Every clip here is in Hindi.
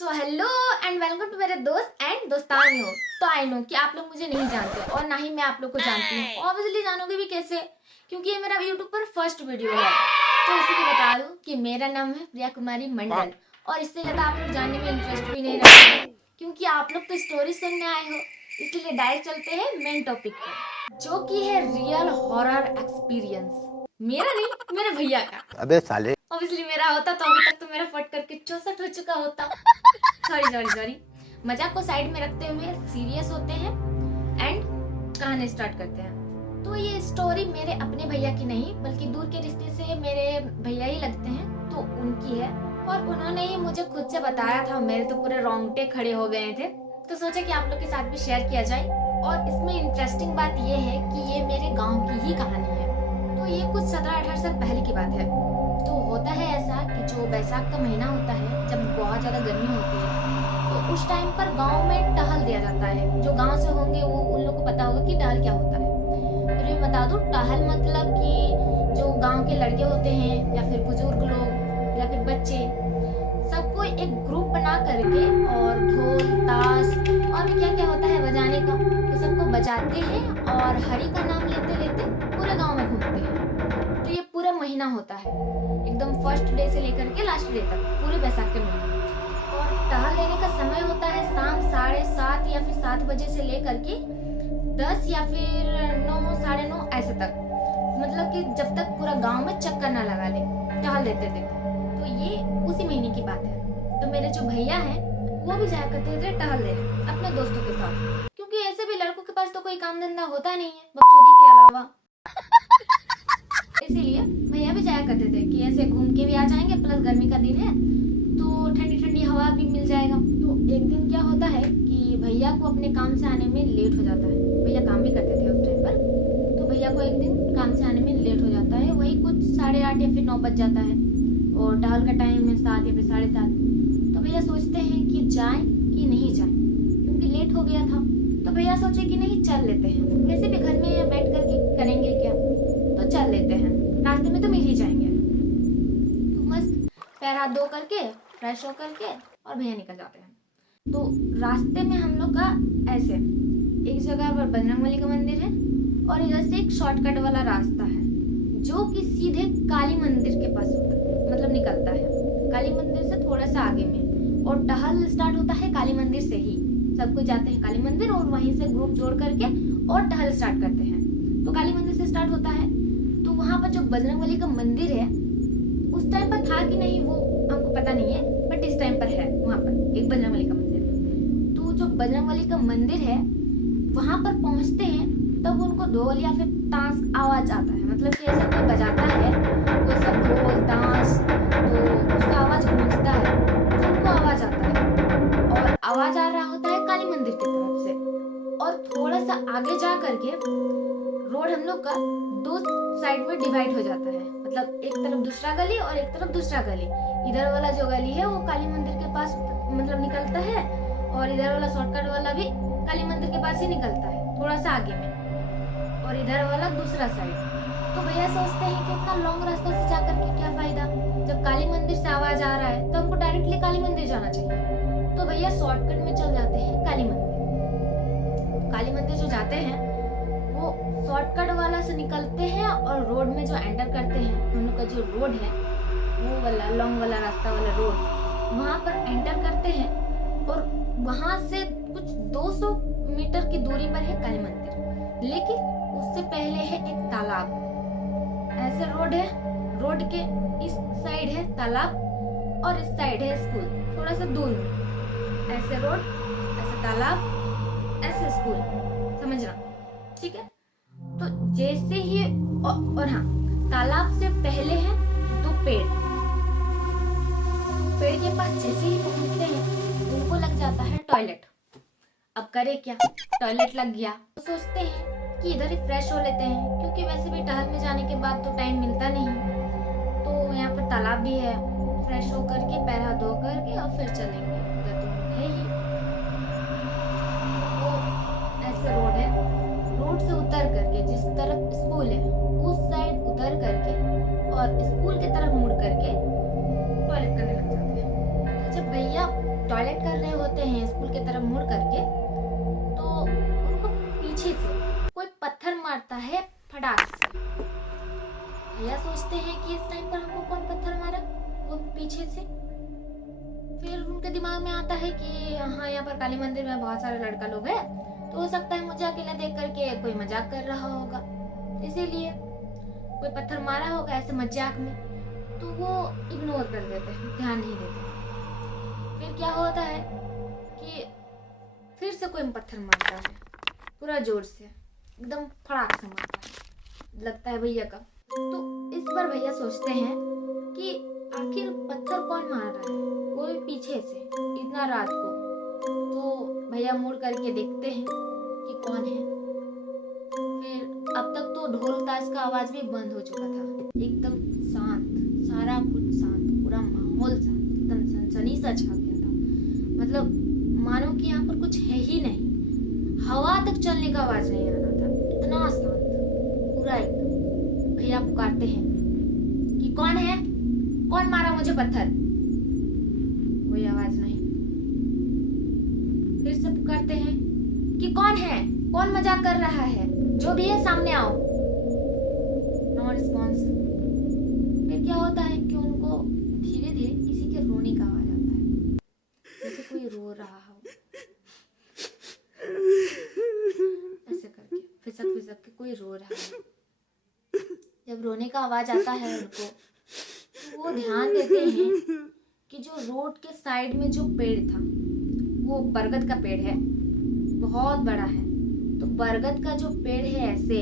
So hello and welcome to मेरे दोस्त एंड दोस्तानियों। तो आई नो कि आप लोग मुझे नहीं जानते और ना ही मैं आप लोग को जानती हूँ। ऑब्वियसली जानोगे भी कैसे, क्योंकि ये मेरा यूट्यूब पर फर्स्ट वीडियो है। तो इसीलिए बता दूं कि मेरा नाम है प्रिया कुमारी मंडल और इससे ज़्यादा आप लोग जानने में इंटरेस्ट भी नहीं रखोगे, क्योंकि आप लोग तो स्टोरी सुनने आए हो। इसीलिए डायरेक्ट चलते हैं मेन टॉपिक पर, जो कि है रियल हॉरर एक्सपीरियंस। मेरा नहीं, मेरे भैया का। अबे साले, ऑब्वियसली मेरा होता तो अभी तक तो मेरा फट करके 64 हो चुका होता। सॉरी। मजाक को साइड में रखते हुए सीरियस होते हैं एंड कहानी स्टार्ट करते हैं। तो ये स्टोरी मेरे अपने भैया की नहीं बल्कि दूर के रिश्ते से मेरे भैया ही लगते हैं, तो उनकी है और उन्होंने ही मुझे खुद से बताया था। मेरे तो पूरे रोंगटे खड़े हो गए थे, तो सोचा कि आप लोग के साथ भी शेयर किया जाए। और इसमें इंटरेस्टिंग बात ये है कि ये मेरे गाँव की ही कहानी है। तो ये कुछ 17-18 साल पहले की बात है। तो होता है ऐसा कि जो बैसाख का महीना होता है, जब बहुत ज़्यादा गर्मी होती है, तो उस टाइम पर गांव में टहल दिया जाता है। जो गांव से होंगे वो उन लोगों को पता होगा कि टहल क्या होता है। फिर मैं बता दूं, टहल मतलब कि जो गांव के लड़के होते हैं या फिर बुजुर्ग लोग या फिर बच्चे, सबको एक ग्रुप बना करके और ढोल ताश और भी क्या क्या होता है बजाने का, तो सबको बजाते हैं और हरि का नाम लेते लेते पूरे गाँव में घूमते हैं। तो ये पूरा महीना होता है, एकदम फर्स्ट डे से लेकर के लास्ट डे तक, पूरे बैसाख के महीने। और टहल लेने का समय होता है शाम 7:30 या फिर 7 बजे से लेकर के 10 या फिर 9 साढ़े 9 ऐसे तक, मतलब कि जब तक पूरा गांव में चक्कर ना लगा ले, टहल देते थे। तो ये उसी महीने की बात है। तो मेरे जो भैया हैं वो भी जाया करते थे टहल लेने अपने दोस्तों के साथ, क्योंकि ऐसे भी लड़कों के पास तो कोई काम धंधा होता नहीं है बकचोदी के अलावा। इसीलिए भैया भी जाया करते थे कि ऐसे घूम के भी आ जाएंगे, प्लस गर्मी का दिन है तो ठंडी ठंडी हवा भी मिल जाएगा। तो एक दिन क्या होता है कि भैया को अपने काम से आने में लेट हो जाता है। भैया काम भी करते थे उस टाइम पर, तो भैया को एक दिन काम से आने में लेट हो जाता है। वही कुछ 8:30 या फिर 9 बज जाता है और टहल का टाइम है 7 या फिर 7:30। तो भैया सोचते हैं कि जाएं कि नहीं जाएं, क्योंकि लेट हो गया था। तो भैया सोचे कि नहीं, चल लेते हैं, वैसे भी घर में बैठ करके करेंगे क्या, तो चल लेते हैं, रास्ते में तो मिल ही जाएंगे। तो मस्त पैर हाथ धो करके फ्रेश हो करके और भैया निकल जाते हैं। तो रास्ते में हम लोग का ऐसे एक जगह पर बजरंगबली का मंदिर है और इधर से एक शॉर्टकट वाला रास्ता है जो कि सीधे काली मंदिर के पास होता है, मतलब निकलता है काली मंदिर से थोड़ा सा आगे में। और टहल स्टार्ट होता है काली मंदिर से ही, सब कुछ जाते हैं काली मंदिर और वहीं से ग्रुप जोड़ करके और टहल स्टार्ट करते हैं। तो काली मंदिर से स्टार्ट होता है। तो वहाँ पर जो बजरंगबली का मंदिर है, उस टाइम पर था कि नहीं वो हमको पता नहीं है, बट इस टाइम पर है वहाँ पर एक बजरंगबली का मंदिर। तो जो बजरंगबली का मंदिर है वहाँ पर पहुँचते हैं तब उनको ढोल या फिर ताश आवाज आता है, मतलब कि ऐसे कोई बजाता है, कोई सब ढोल ताश, तो उसका आवाज गूंजता है, तो उनको आवाज आता है और आवाज आ रहा होता है काली मंदिर की तरफ से। और थोड़ा सा आगे जा करके रोड हम लोग का 2 साइड में डिवाइड हो जाता है, मतलब एक तरफ दूसरा गली और एक तरफ दूसरा गली। इधर वाला जो गली है वो काली मंदिर के पास मतलब निकलता है और इधर वाला शॉर्टकट वाला भी काली मंदिर के पास ही निकलता है थोड़ा सा आगे में, और इधर वाला दूसरा साइड। तो भैया सोचते हैं कि इतना लॉन्ग रास्ता से जाकर के क्या फायदा, जब काली मंदिर से आवाज आ रहा है तो हमको डायरेक्टली काली मंदिर जाना चाहिए। तो भैया शॉर्टकट में चल जाते हैं काली मंदिर। काली मंदिर जो जाते हैं वो शॉर्टकट वाला से निकलते हैं और रोड में जो एंटर करते हैं, हम लोग का जो रोड है वो वाला लॉन्ग वाला रास्ता वाला रोड, वहाँ पर एंटर करते हैं और वहाँ से कुछ 200 मीटर की दूरी पर है काली मंदिर, लेकिन उससे पहले है एक तालाब। ऐसे रोड है, रोड के इस साइड है तालाब और इस साइड है स्कूल, थोड़ा सा दूर में। ऐसे रोड, ऐसे तालाब, ऐसे स्कूल, समझना, ठीक है। तो जैसे ही और हाँ, तालाब से पहले है 2 पेड़। पेड़ के पास जैसे ही पहुंचते हैं उनको लग जाता है टॉयलेट। अब करे क्या, टॉयलेट लग गया। तो सोचते हैं कि इधर ही फ्रेश हो लेते हैं, क्योंकि वैसे भी टहल में जाने के बाद तो टाइम मिलता नहीं। तो यहाँ पर तालाब भी है, फ्रेश हो करके पैर हाथ धो करके और फिर चलेंगे, उधर तो है ही। वो ऐसे रोड है, रोड से उतर करके जिस तरफ स्कूल है उस साइड उतर करके और स्कूल की तरफ मुड़ करके टॉयलेट करने लग जाते हैं। जब भैया टॉयलेट कर रहे होते हैं स्कूल की तरफ मुड़ करके, तो उनको पीछे से कोई पत्थर मारता है फटाक से। भैया सोचते हैं कि इस टाइम पर हमको कौन पत्थर मारा, वो पीछे से। फिर उनके दिमाग में आता है कि हाँ, यहाँ पर काली मंदिर में बहुत सारे लड़का लोग हैं, तो हो सकता है मुझे अकेला देख करके कोई मजाक कर रहा होगा, इसीलिए कोई पत्थर मारा होगा ऐसे मजाक में। तो वो इग्नोर कर देते हैं, ध्यान नहीं देते। फिर क्या होता है कि फिर से कोई पत्थर मारता है पूरा जोर से, एकदम फड़ाक से मारता है, लगता है भैया का। तो इस बार भैया सोचते हैं कि आखिर पत्थर कौन मार रहा है, कोई पीछे से इतना रात को। तो भैया मुड़ करके देखते हैं कि कौन है। फिर अब तक तो ढोल ताश का आवाज भी बंद हो चुका था, एकदम शांत, सारा कुछ शांत, पूरा माहौल शांत, एकदम सनसनी सा छा गया था। मतलब मानो कि यहाँ पर कुछ है ही नहीं, हवा तक चलने का आवाज नहीं आ रहा था, इतना शांत पूरा एकदम। भैया पुकारते हैं कि कौन है, कौन मारा मुझे पत्थर। कोई आवाज नहीं। फिर से पुकारते हैं कि कौन है, कौन मजाक कर रहा है, जो भी है सामने आओ। No response. फिर क्या होता है कि उनको धीरे धीरे किसी के रोने का आवाज आता है, जैसे कोई रो रहा हो, ऐसे करके फिसक फिसक के कोई रो रहा है। जब रोने का आवाज आता है उनको, तो वो ध्यान देते हैं कि जो रोड के साइड में जो पेड़ था, वो बरगद का पेड़ है, बहुत बड़ा है। तो बरगद का जो पेड़ है ऐसे,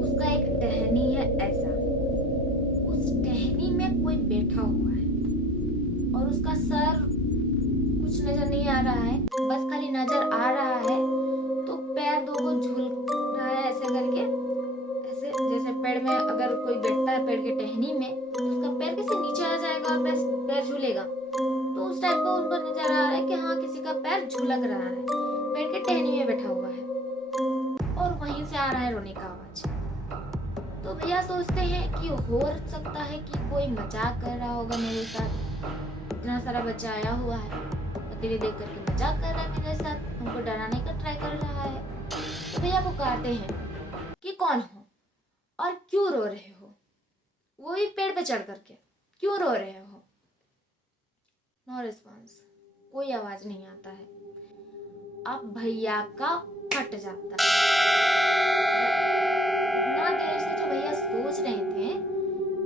उसका एक टहनी है ऐसा, उस टहनी में कोई बैठा हुआ है और उसका सर कुछ नजर नहीं आ रहा है, बस खाली नजर आ रहा है। तो पैर दो को झूल रहा है ऐसे करके, ऐसे जैसे पेड़ में अगर कोई बैठता है पेड़ के टहनी में, तो उसका पैर कैसे नीचे आ जाएगा और पैर झूलेगा। तो उस टाइप का उनको नजर आ रहा है कि हाँ, किसी का पैर झुलक रहा है, पेड़ के टहनी में बैठा हुआ है, और वहीं से आ रहा है रोने का आवाज। तो भैया सोचते हैं कि हो सकता है कि कोई मजाक कर रहा होगा मेरे साथ, इतना सारा बच्चा आया हुआ है, अकेले देख करके मजाक कर रहा है मेरे साथ, हमको डराने का ट्राई कर रहा है। तो भैया पुकारते हैं कि कौन हो और क्यों रो रहे हो, वो भी पेड़ पे चढ़ करके, क्यों रो रहे हो। नो रिस्पॉन्स, कोई आवाज नहीं आता है। अब भैया का फट जाता है। इतना देर से जो भैया सोच रहे थे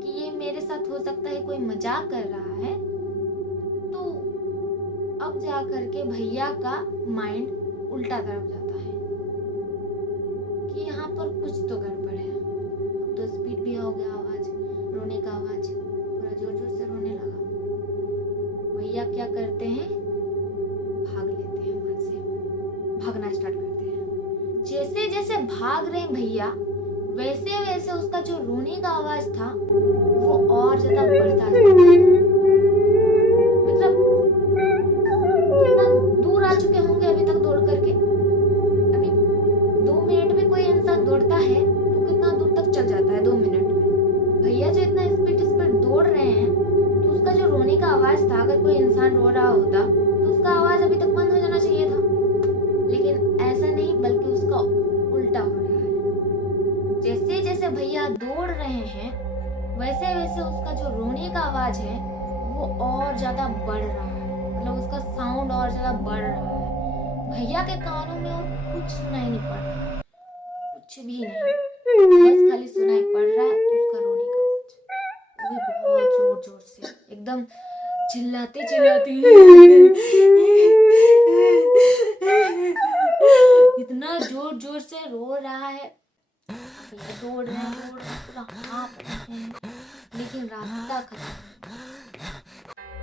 कि ये मेरे साथ हो सकता है कोई मजाक कर रहा है, तो अब जा करके भैया का माइंड उल्टा तरफ जाता है कि यहाँ पर कुछ तो गड़बड़ है। अब तो स्पीड भी हो गया आवाज, रोने का आवाज, पूरा जोर जोर से रोने लगा। भैया क्या करते हैं, भाग लेते हैं वहां से, भागना स्टार्ट करते हैं। जैसे जैसे भाग रहे हैं भैया, वैसे वैसे उसका जो रोने का आवाज था वो और ज्यादा बढ़ता जाता है। मतलब कितना दूर आ चुके होंगे अभी तक दौड़ करके। अभी 2 मिनट में कोई इंसान दौड़ता है तो कितना दूर तक चल जाता है 2 मिनट में। भैया जो इतना स्पीड दौड़ रहे हैं, तो उसका जो रोने का आवाज था, अगर कोई इंसान रो रहा होता तो उसका आवाज अभी तक बंद हो जाना चाहिए था, लेकिन ऐसा नहीं, बल्कि उसका उल्टा हो रहा है। जैसे जैसे भैया दौड़ रहे हैं, वैसे वैसे उसका जो रोने का आवाज है वो और ज्यादा बढ़ रहा है, मतलब उसका साउंड और ज्यादा बढ़ रहा है। भैया के कानों में और कुछ सुनाई नहीं पड़ रहा, कुछ भी नहीं, बस खाली सुनाई पड़ रहा है उसका रोने का आवाज, वो भी बहुत जोर जोर से, एकदम चिल्लाते चिल्लाते इतना जोर जोर से रो रहा है। भैया दौड़ रहे हैं, पूरा हांफ रहे हैं, लेकिन रास्ता खत्म।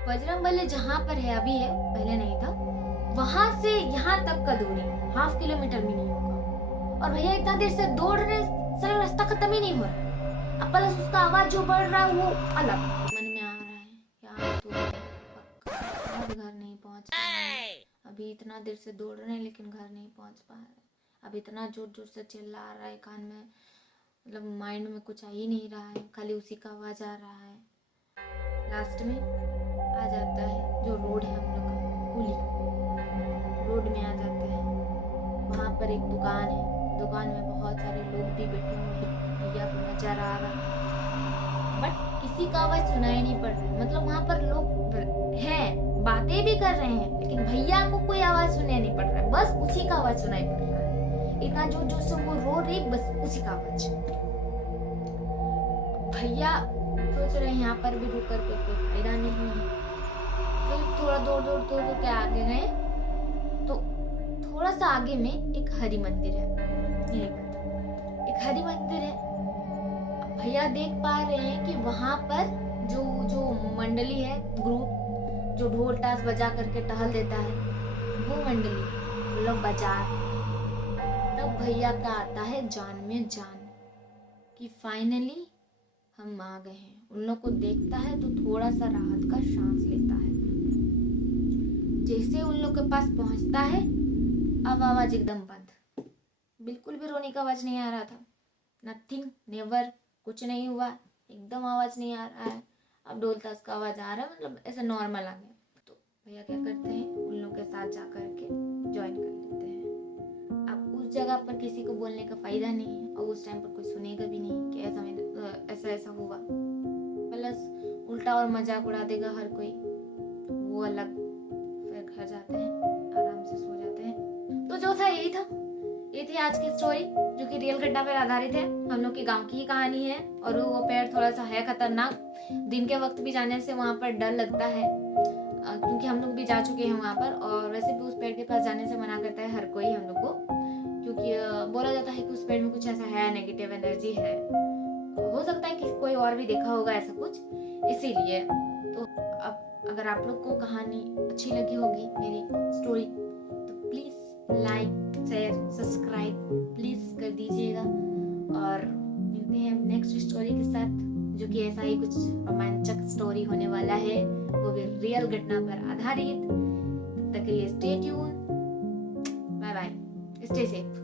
बजरंगबली जहाँ पर है अभी है, पहले नहीं था, वहां से यहाँ तक का दूरी 1/2 किलोमीटर भी नहीं होगा, और भैया इतना देर से दौड़ रहे, सारा रास्ता खत्म ही नहीं हो रहा। अब प्लस उसका आवाज जो बढ़ रहा है वो अलग। मन में आ रहा है यार, तो पक्का अब घर नहीं पहुंच पाए, अभी इतना देर से दौड़ रहे हैं लेकिन घर नहीं पहुंच पा रहे। अब इतना जोर जोर से चिल्ला रहा है कान में, मतलब माइंड में कुछ आ ही नहीं रहा है, खाली उसी का आवाज आ रहा है। लास्ट में आ जाता है जो रोड है हम लोग का, कुली रोड में आ जाते हैं। वहाँ पर एक दुकान है, दुकान में बहुत सारे लोग भी बैठे हुए हैं, भैया को नजर आ रहा है, बट किसी का आवाज सुनाई नहीं पड़ रहा है। मतलब वहाँ पर लोग हैं, बातें भी कर रहे हैं, लेकिन भैया को कोई आवाज सुनाई नहीं पड़ रहा है, बस उसी का आवाज सुनाई पड़ रहा है। इतना जो जो से वो रो रही, बस उसी का आवाज। भैया सोच रहे हैं यहाँ पर भी रुक कर कोई फायदा नहीं है। फिर थोड़ा दौड़ के आगे गए, तो थोड़ा सा आगे में एक हरि मंदिर है। एक हरि मंदिर है। भैया देख पा रहे हैं कि वहां पर जो मंडली है, ग्रुप जो ढोल टास बजा करके टहल देता है, वो मंडली लोग बजा। तब भैया का आता है जान में जान कि फाइनली हम आ गए हैं। उन लोग को देखता है तो थोड़ा सा राहत का सांस लेता है। जैसे उन लोग के पास पहुंचता है, अब आवाज एकदम बंद, बिल्कुल भी रोने का आवाज नहीं आ रहा था। नथिंग, नेवर, कुछ नहीं हुआ, एकदम आवाज नहीं आ रहा है। अब ढोल ताश का आवाज आ रहा है, मतलब ऐसा नॉर्मल आ गया। तो भैया क्या करते हैं, उन लोग के साथ जा करके ज्वाइन कर लेते हैं। अब उस जगह पर किसी को बोलने का फायदा नहीं है, और उस टाइम पर कोई सुनेगा भी नहीं कि ऐसा हुआ। प्लस उल्टा और मजाक उड़ा देगा हर कोई, वो अलग। फिर घर जाते हैं, आराम से सो जाते हैं। तो जो था ये थी आज की स्टोरी, जो कि रियल घटना पर आधारित है। हम लोग के गांव की ही कहानी है, और वो पेड़ थोड़ा सा है खतरनाक। दिन के वक्त भी जाने से वहां पर डर लगता है, क्योंकि हम लोग भी जा चुके हैं वहां पर। और वैसे भी उस पेड़ के पास जाने से मना करता है हर कोई हम लोग को, क्योंकि बोला जाता है कि उस पेड़ में कुछ ऐसा है, नेगेटिव एनर्जी है। हो सकता है कि कोई और भी देखा होगा ऐसा कुछ, इसीलिए। तो अब अगर आप लोग को कहानी अच्छी लगी होगी, मेरी स्टोरी, तो please like, share, subscribe please कर दीजिएगा। और मिलते हैं नेक्स्ट स्टोरी के साथ, जो कि ऐसा ही कुछ रोमांचक स्टोरी होने वाला है, वो भी रियल घटना पर आधारित। तब तक के लिए stay tune, bye bye, stay safe.